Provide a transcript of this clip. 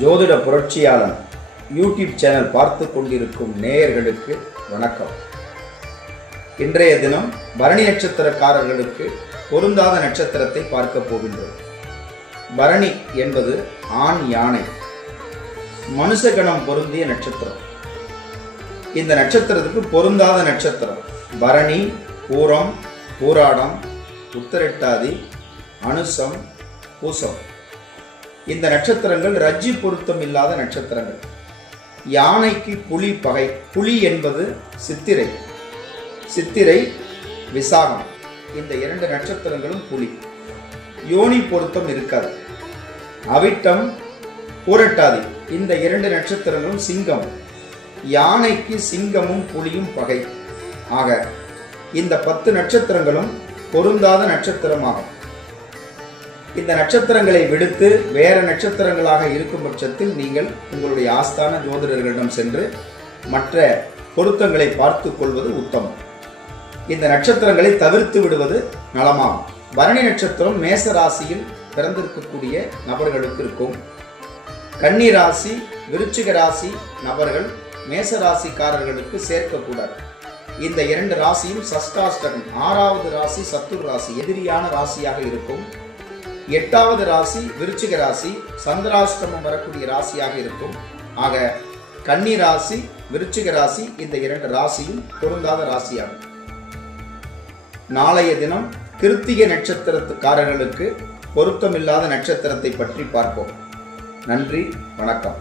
ஜோதிட புரட்சியாளன் YouTube channel பார்த்து கொண்டிருக்கும் நேயர்களுக்கு வணக்கம். இன்றைய தினம் பரணி நட்சத்திரக்காரர்களுக்கு பொருந்தாத நட்சத்திரத்தை பார்க்க போகின்றோம். பரணி என்பது ஆண் யானை மனுஷகணம் பொருந்திய நட்சத்திரம். இந்த நட்சத்திரத்துக்கு பொருந்தாத நட்சத்திரம் பரணி பூரம் பூராடம் உத்தரட்டாதி அனுசம் பூசம். இந்த நட்சத்திரங்கள் ரஜ்ஜி பொருத்தம் இல்லாத நட்சத்திரங்கள். யானைக்கு புலி பகை. புலி என்பது சித்திரை. சித்திரை விசாகம். இந்த இரண்டு நட்சத்திரங்களும் புலி. யோனி பொருத்தம் இருக்காது. அவிட்டம் பூரட்டாதி. இந்த இரண்டு நட்சத்திரங்களும் சிங்கம். யானைக்கு சிங்கமும் புலியும் பகை. ஆக இந்த பத்து நட்சத்திரங்களும் பொருந்தாத நட்சத்திரமாகும். இந்த நட்சத்திரங்களை விடுத்து வேறு நட்சத்திரங்களாக இருக்கும் பட்சத்தில் நீங்கள் உங்களுடைய ஆஸ்தான ஜோதிடர்களிடம் சென்று மற்ற பொருத்தங்களை பார்த்து கொள்வது உத்தமம் இந்த நட்சத்திரங்களை தவிர்த்து விடுவது நலமாகும் பரணி நட்சத்திரம் மேச ராசியில் பிறந்திருக்கக்கூடிய நபர்களுக்கு இருக்கும். கன்னி ராசி விருச்சிக ராசி நபர்கள் மேச ராசிக்காரர்களுக்கு சேர்க்கக்கூடாது. இந்த இரண்டு ராசியும் சஷ்டாஷ்டகம் ஆறாவது ராசி சத்துர் ராசி எதிரியான ராசியாக இருக்கும். எட்டாவது ராசி விருச்சிக ராசி சந்திராஷ்டமம் வரக்கூடிய ராசியாக இருக்கும். ஆக கன்னி ராசி விருச்சிக ராசி இந்த இரண்டு ராசியும் பொருந்தாத ராசியாகும். நாளைய தினம் கிருத்திகை நட்சத்திரத்துக்காரர்களுக்கு பொருத்தமில்லாத நட்சத்திரத்தை பற்றி பார்ப்போம். நன்றி வணக்கம்.